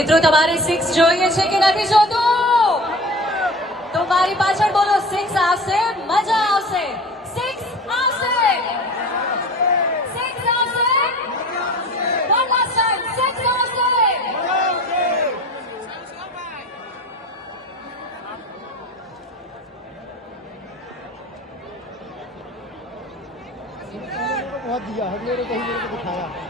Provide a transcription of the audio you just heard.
મિત્રો તમારે 6 જોઈએ છે કે નથી જોતું? તો મારી પાછળ બોલો 6 આવશે, મજા આવશે. 6 આવશે, 6 આવશે. One last time, 6 આવશે. बहुत दिया, हर मेरे को दिखाया.